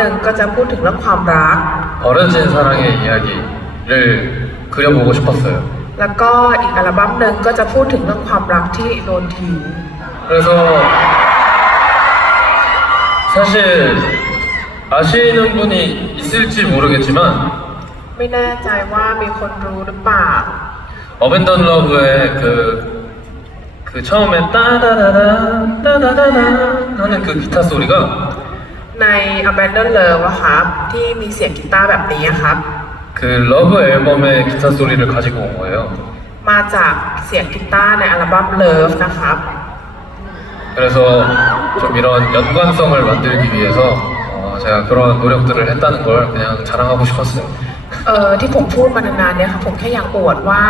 ก็คืออัลบั้มหนึ่งก็จะพูดถึงเรื่องความรัก 버려진 사랑의 이야기를 그려보고 싶었어요. แล้วก็อีกอัลบั้มหนึ่งก็จะพูดถึงเรื่องความรักที่โดนทิ้ง 그래서 사실 아시는 분이 있을지 모르겠지만 ไม่แน่ใจว่ามีคนรู้หรือเปล่า 어벤던러브의 그, 그 처음에 따다다다 따다다다 하는 그 기타 소리가 ใน Abandon Love อะครับที่มีเสียงกีตาร์แบบนี้อะครับ 그 러브 앨범의 기타 소리를 가지고 온 거예요. มาจากเสียงกีตาร์ในอัลบั้ม Love นะครับ 그래서 좀 이런 연관성을 만들기 위해서 어, 제가 그런 노력들을 했다는 걸 그냥 자랑하고 싶었어요. เออที่ผมพูดมานานๆเนี่ยครับผมแค่อยากอวดว่า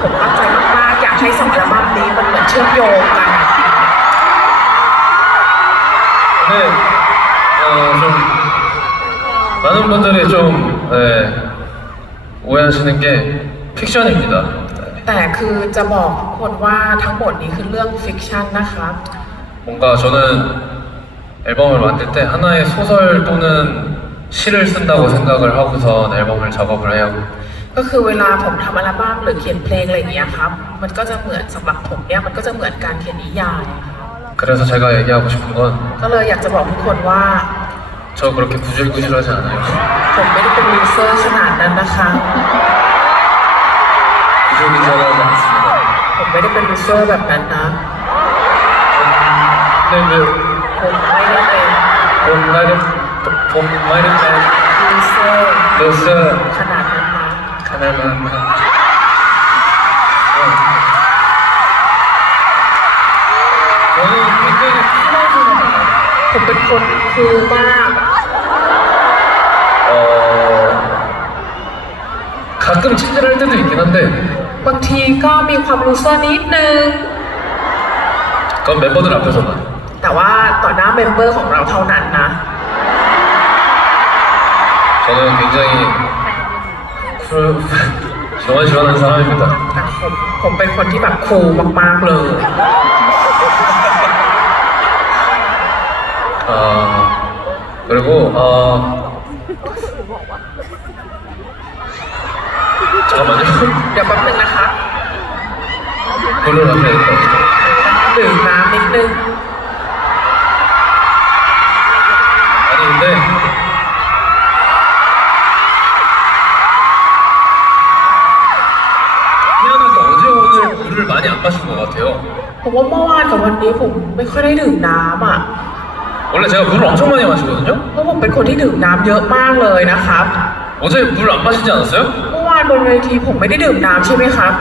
ผมตั้งใจมากๆอยากให้สองอัลบั้มนี้มันเหมือนเชื่อมโยงกัน 근데 어, 좀 많은 분들이 좀 네, 오해하시는 게 픽션입니다. 네. แต่คือจะบอกทุกคนว่าทั้งหมดนี้คือเรื่องฟิกชันนะครับ 뭔가 저는 앨범을 만들 때 하나의 소설 또는 시를 쓴다고 생각을 하고선 앨범을 작업을 해요. ก็คือเวลาผมทำอัลบั้มหรือเขียนเพลงอะไรอย่างเงี้ยครับ มันก็จะเหมือนสำหรับผมเนี่ยมันก็จะเหมือนการเขียนนิยายอะครับ 그래서 제가 얘기하고 싶은 건 저 ก็เลยอยากจะบอกทุกคนว่า 그렇게 구질구질하지 않아요. ผมไม่ได้เป็นลูเซอร์ขนาดนั้นนะคะ 구질구질하지 않습니다. ผมไม่ได้เป็นลูเซอร์แบบนั้นนะ 근데 그 ผมไม่ได้เป็น 봄, 나름, 봄, 마이름, ลูเซอร์ 러스, ขนาดนั้นนะ 카나만. 저는 굉장히 쿨한 사람이에요. ผมเป็นคนคูลมาก 가끔 찌질할 때도 있긴 한데, บางทีก็มีความลูเซอร์นิดนึง 그건 멤버들 앞에서만. แต่ว่าต่อหน้าเมมเบอร์ของเราเท่านั้นนะ 저는 굉장히 쿨, 시원시원한 사람입니다. แต่ผมผมเป็นคนที่แบบคูลมาก ๆ เลย 아, 그리고, 어, 잠깐만요. เดี๋ยวแป๊บนึงนะคะ 물을 마셔야 될 것 같아요. ดื่มน้ำนิดนึง 아니, 근데, 희한하게 어제 오늘 물을 많이 안 마신 것 같아요. ผมว่าเมื่อวานกับวันนี้ผมไม่ค่อยได้ดื่มน้ำอ่ะ 원래 제가 물을 엄청 많이 마시거든요? เพราะผมเป็นคนที่ดื่มน้ำเยอะมากเลยนะครับ 어제 물 안 마시지 않았어요? เมื่อวาน บนเวทีผมไม่ได้ดื่มน้ำใช่ไหมครับ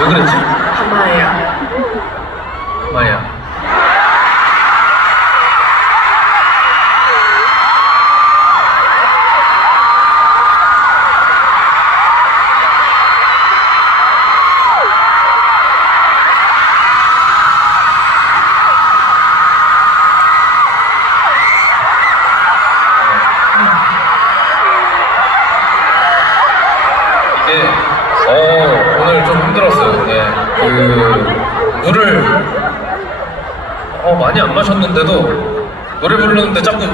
왜 그랬지? ทำไมอ่ะ 마야. 그 물을 어 많이 안 마셨는데도 노래 부르는데 자꾸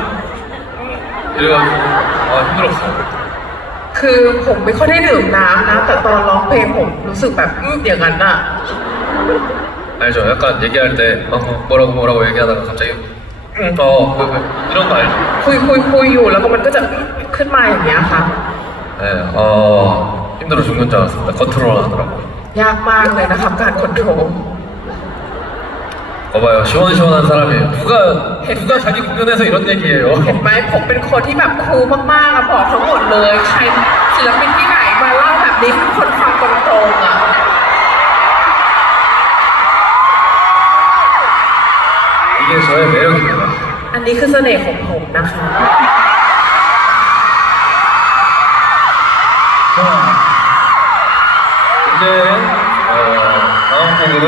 이래가지고 아 힘들었어요. คือผมไม่ค่อยได้ดื่มน้ำนะ แต่ตอนร้องเพลงผมรู้สึกแบบอืมอย่างนั้นอ่ะ 알죠? 약간 얘기할 때 막 뭐라고 뭐라고 얘기하다가 갑자기 음, 어 그, 그, 이런 거 알죠? คุยคุยคุยอยู่แล้วก็มันก็จะขึ้นมาอย่างเงี้ยค่ะ 네, 어 힘들어 죽는 줄 알았습니다. 컨트롤 하느라고. ยากมากเลยนะครับการคอนโทรล 봐봐요, 시원시원한 사람이에요. 누가 누가 자기 공연에서 이런 얘기해요? เห็นไหมผมเป็นคนที่แบบคูลมากๆอะบอกทั้งหมดเลย ใครศิลปินที่ไหนมาเล่าแบบนี้คือคนฟังตรงๆอะ 이게 저의 매력입니다. อันนี้คือเสน่ห์ของผมนะคะ 곡으로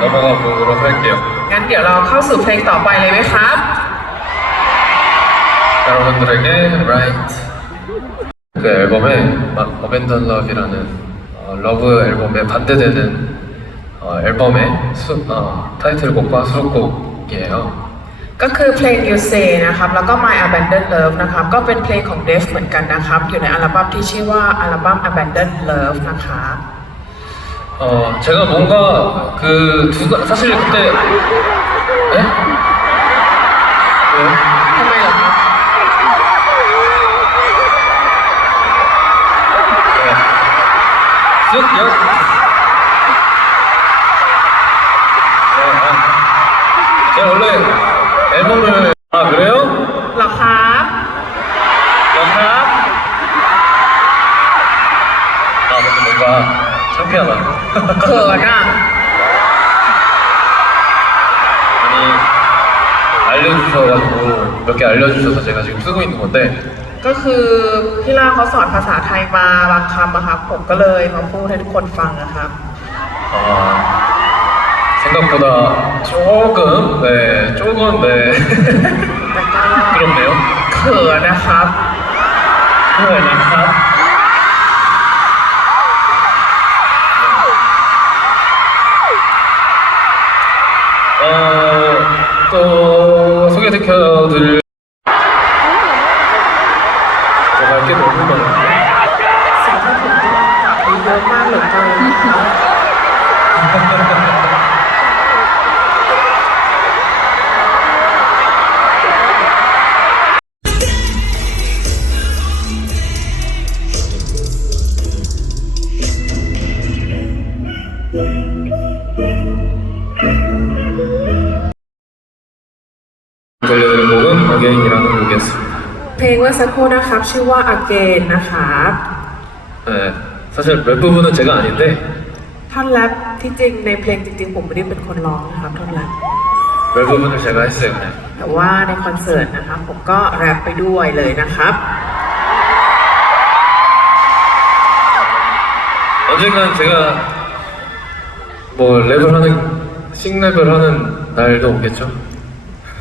넘어가 보도록 할게요. งั้นเดี๋ยวเราเข้าสู่เพลงต่อไปเลยไหมครับ 여러분들에게 Right 그 앨범에 막 어벤던 러브라는 어, 러브 앨범에 반대되는 어, 앨범의 수, 어, 타이틀곡과 수록곡이에요. ก็คือเพลง You Say นะครับ แล้วก็ My Abandoned Love นะครับ ก็เป็นเพลงของ Def เหมือนกันนะครับ อยู่ในอัลบั้มที่ชื่อว่าอัลบั้ม Abandoned Love นะคะ 어, 제가 뭔가 그 두, 사실 그때. 네? 왜요? เขินอ่ะ 아니 알려주셔가지고 몇 개 알려주셔서 제가 지금 쓰고 있는 건데 ก็คือพี่ล่าเขาสอนภาษาไทยมาบางคำอะครับ ผมก็เลยมาพูดให้ทุกคนฟังนะครับ 아, 생각보다 조금 네 조금 네 แต่ก็ 부끄럽네요. เขินนะครับ 네, 랍. 어, 돌이켜들 제가 Yeah. 인이라는 곡이었습니다. เพลงเมื่อสักครู่นะครับ ชื่อว่า Again นะครับ 네, 사실 랩 부분은 제가 아닌데 ท่อนแรปที่จริงในเพลงจริงๆ ผมไม่ได้เป็นคนร้องนะครับท่อนแรป 랩 부분을 제가 했어요 그냥. แต่ว่าในคอนเสิร์ตนะครับ ผมก็แรปไปด้วยเลยนะครับ 언젠간 제가 뭐 랩을 하는 싱랩을 하는 날도 오겠죠.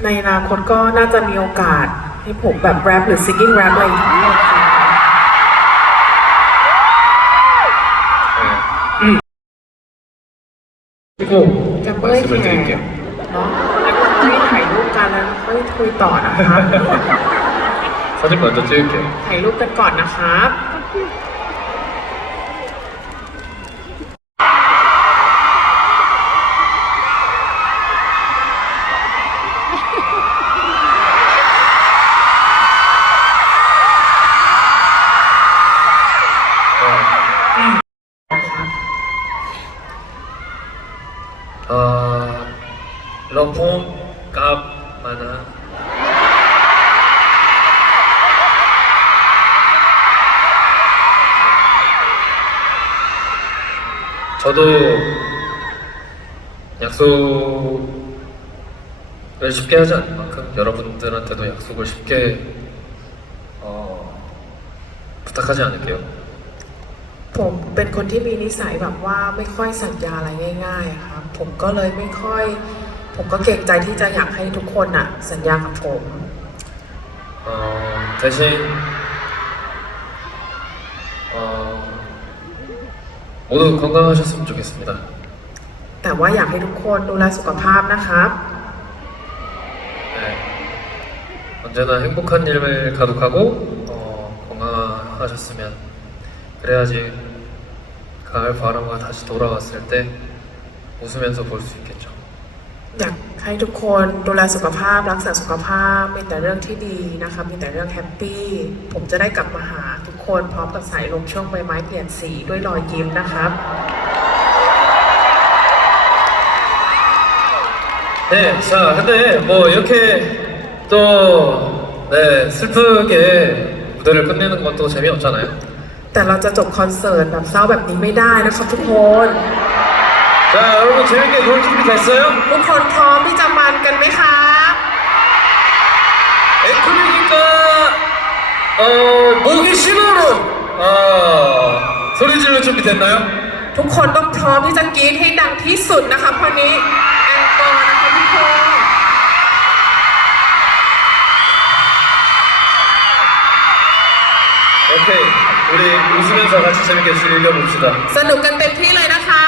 ในอนาคตก็น่าจะมีโอกาสให้ผมแบบแรปหรือ singing rap อะไรอย่างเงี้ยครับ 네. 그리고 จะเมื่อยแข 말씀을 น 드릴게요. เนาะแล้วก็ให้ถ่ายรูปกันแล้วค่อยคุยต่อนะครับ 사진 먼저 찍을게요. ถ่ายรูปกันก่อนนะครับ 러폼 값 많아. 저도 약속을 쉽게 하지 않는 만큼 여러분들한테도 약속을 쉽게 어, 부탁하지 않을게요. ผมเป็นคนที่มีนิสัยแบบว่าไม่ค่อยสัญญาอะไรง่ายๆอะครับ ผมก็เลยไม่ค่อย ผมก็เกรงใจที่จะอยากให้ทุกคนอะสัญญากับผม 어, 대신 어, 모두 건강하셨으면 좋겠습니다. แต่ว่าอยากให้ทุกคนดูแลสุขภาพนะครับ 네. 언제나 행복한 일을 가득하고 어, 건강하셨으면 그래야지 가을 바람과 다시 돌아왔을 때 웃으면서 볼 수 있겠죠. อยากให้ทุกคนดูแลสุขภาพ รักษาสุขภาพ มีแต่เรื่องที่ดีนะคะมีแต่เรื่องแฮปปี้ ผมจะได้กลับมาหาทุกคนพร้อมกับสายลมช่วงใบไม้เปลี่ยนสีด้วยรอยยิ้มนะครับ 네, 자, 근데 뭐 이렇게 또 네, 슬프게 무대를 끝내는 건 또 재미없잖아요. แต่เราจะจบคอนเสิร์ตแบบเศร้าแบบนี้ไม่ได้นะครับทุกคน 자, 여러분 재밌게 놀 준비 됐어요? ทุกคนพร้อมที่จะมันกันไหมครับ 앵콜이니까 어, 목이 신호로 어, 소리 지를 준비 됐나요? ทุกคนต้องพร้อมที่จะกรี๊ดให้ดังที่สุดนะคะเพราะนี้แองกอร์นะคะทุกคน 오케이, 우리 웃으면서 같이 재밌게 즐겨봅시다. สนุกกันเต็มที่เลยนะคะ